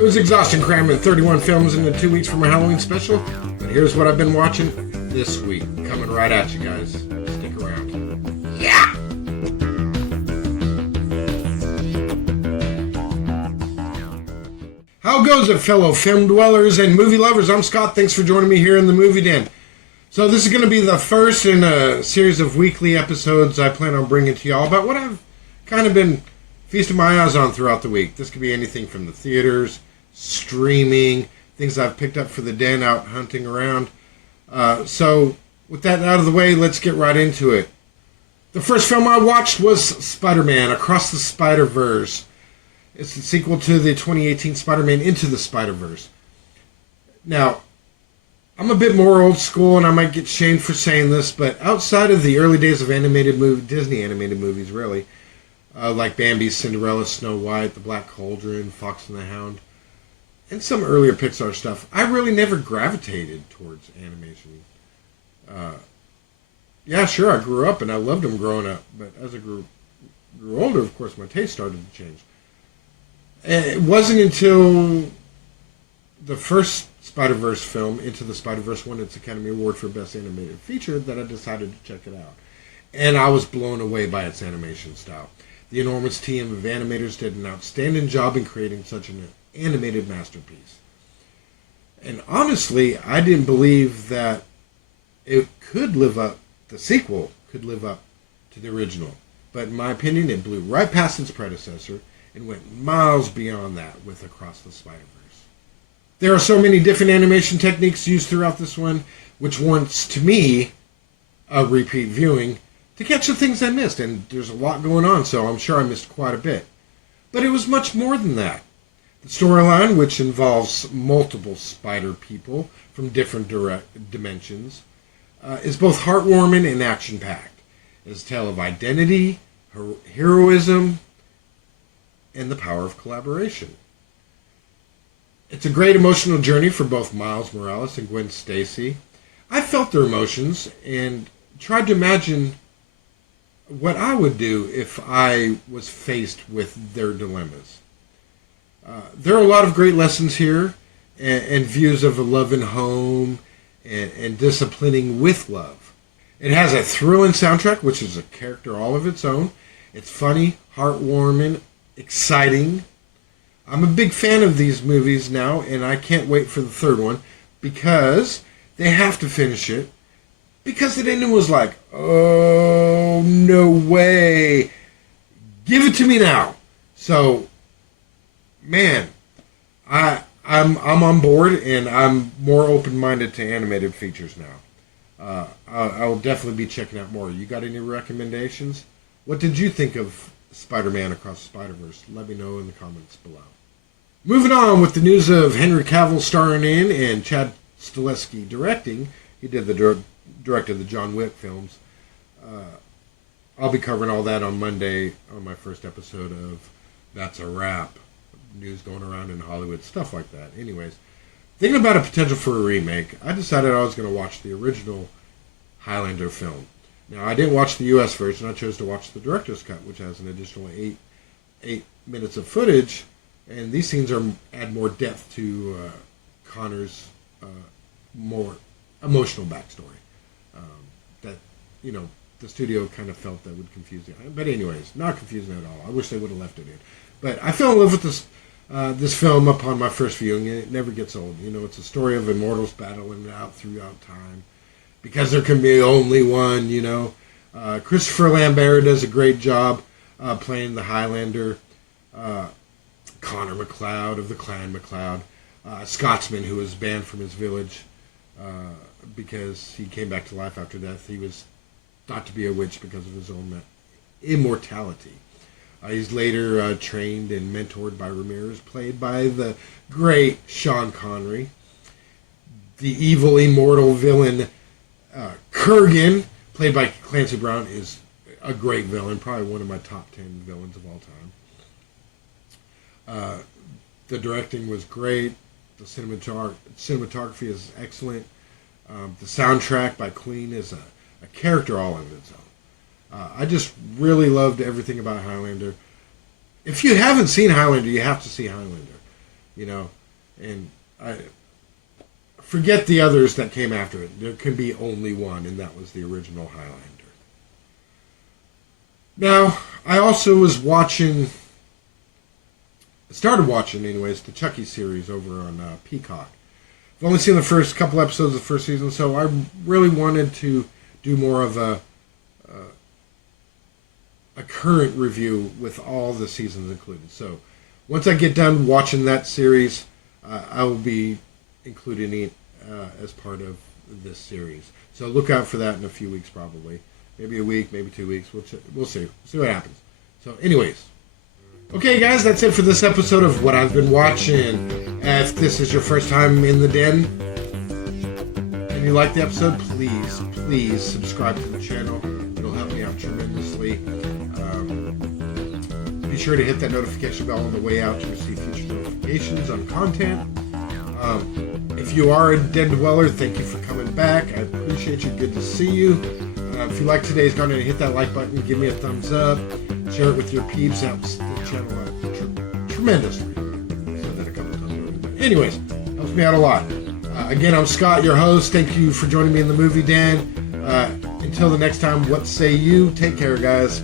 It was exhausting cramming 31 films into 2 weeks for my Halloween special, but here's what I've been watching this week. Coming right at you guys. Stick around. Yeah! How goes it, fellow film dwellers and movie lovers? I'm Scott. Thanks for joining me here in the Movie Den. So this is going to be the first in a series of weekly episodes I plan on bringing to y'all about what I've kind of been feasting my eyes on throughout the week. This could be anything from the theaters, streaming, things I've picked up for the den out hunting around. So with that out of the way, let's get right into it. The first film I watched was Spider-Man Across the Spider-Verse. It's the sequel to the 2018 Spider-Man Into the Spider-Verse. Now, I'm a bit more old school, and I might get shamed for saying this, but outside of the early days of Disney animated movies, really, like Bambi, Cinderella, Snow White, The Black Cauldron, Fox and the Hound, and some earlier Pixar stuff, I really never gravitated towards animation. Yeah, sure, I grew up, and I loved them growing up, but as I grew older, of course, my taste started to change. And it wasn't until the first Spider-Verse film, Into the Spider-Verse, won its Academy Award for Best Animated Feature, that I decided to check it out. And I was blown away by its animation style. The enormous team of animators did an outstanding job in creating such an animated masterpiece. And honestly, I didn't believe that the sequel could live up to the original. But in my opinion, it blew right past its predecessor and went miles beyond that with Across the Spider-Verse. There are so many different animation techniques used throughout this one, which warrants, to me, a repeat viewing to catch the things I missed. And there's a lot going on, so I'm sure I missed quite a bit. But it was much more than that. The storyline, which involves multiple spider people from different dimensions, is both heartwarming and action-packed. It's a tale of identity, heroism, and the power of collaboration. It's a great emotional journey for both Miles Morales and Gwen Stacy. I felt their emotions and tried to imagine what I would do if I was faced with their dilemmas. There are a lot of great lessons here and views of a loving home and disciplining with love. It has a thrilling soundtrack, which is a character all of its own. It's funny, heartwarming, exciting. I'm a big fan of these movies now, and I can't wait for the third one because they have to finish it. Because the ending was like, oh, no way. Give it to me now. So, man, I'm on board, and I'm more open-minded to animated features now. I will definitely be checking out more. You got any recommendations? What did you think of Spider-Man Across the Spider-Verse? Let me know in the comments below. Moving on with the news of Henry Cavill starring in and Chad Stahelski directing. He did directed the John Wick films. I'll be covering all that on Monday on my first episode of That's a Wrap. News going around in Hollywood, stuff like that. Anyways, thinking about a potential for a remake, I decided I was going to watch the original Highlander film. Now, I didn't watch the U.S. version. I chose to watch the director's cut, which has an additional eight minutes of footage. And these scenes add more depth to Connor's more emotional backstory. That, the studio kind of felt that would confuse you. But anyways, not confusing at all. I wish they would have left it in. But I fell in love with this film upon my first viewing, and it never gets old. It's a story of immortals battling it out throughout time. Because there can be only one, Christopher Lambert does a great job playing the Highlander. Connor MacLeod of the Clan MacLeod, a Scotsman who was banned from his village because he came back to life after death. He was thought to be a witch because of his own immortality. He's later trained and mentored by Ramirez, played by the great Sean Connery. The evil, immortal villain Kurgan, played by Clancy Brown, is a great villain, probably one of my top 10 villains of all time. The directing was great. The cinematography is excellent. The soundtrack by Queen is a character all of its own. I just really loved everything about Highlander. If you haven't seen Highlander, you have to see Highlander. and I forget the others that came after it. There can be only one, and that was the original Highlander. Now, I also started watching anyways, the Chucky series over on Peacock. I've only seen the first couple episodes of the first season, so I really wanted to do more of a current review with all the seasons included. So once I get done watching that series, I will be including it as part of this series. So look out for that in a few weeks, probably. Maybe a week, maybe 2 weeks. We'll see. See what happens. So anyways. Okay, guys, that's it for this episode of What I've Been Watching. If this is your first time in the den and you like the episode, please subscribe to the channel. It'll help me out tremendously. Be sure to hit that notification bell on the way out to receive future notifications on content. If you are a den dweller, thank you for coming back. I appreciate you. Good to see you. If you like today's content, hit that like button. Give me a thumbs up. Share it with your peeps. Helps the channel out tremendously. I said that a couple times. But anyways, helps me out a lot. Again, I'm Scott, your host. Thank you for joining me in the movie den. Until the next time, what say you? Take care, guys.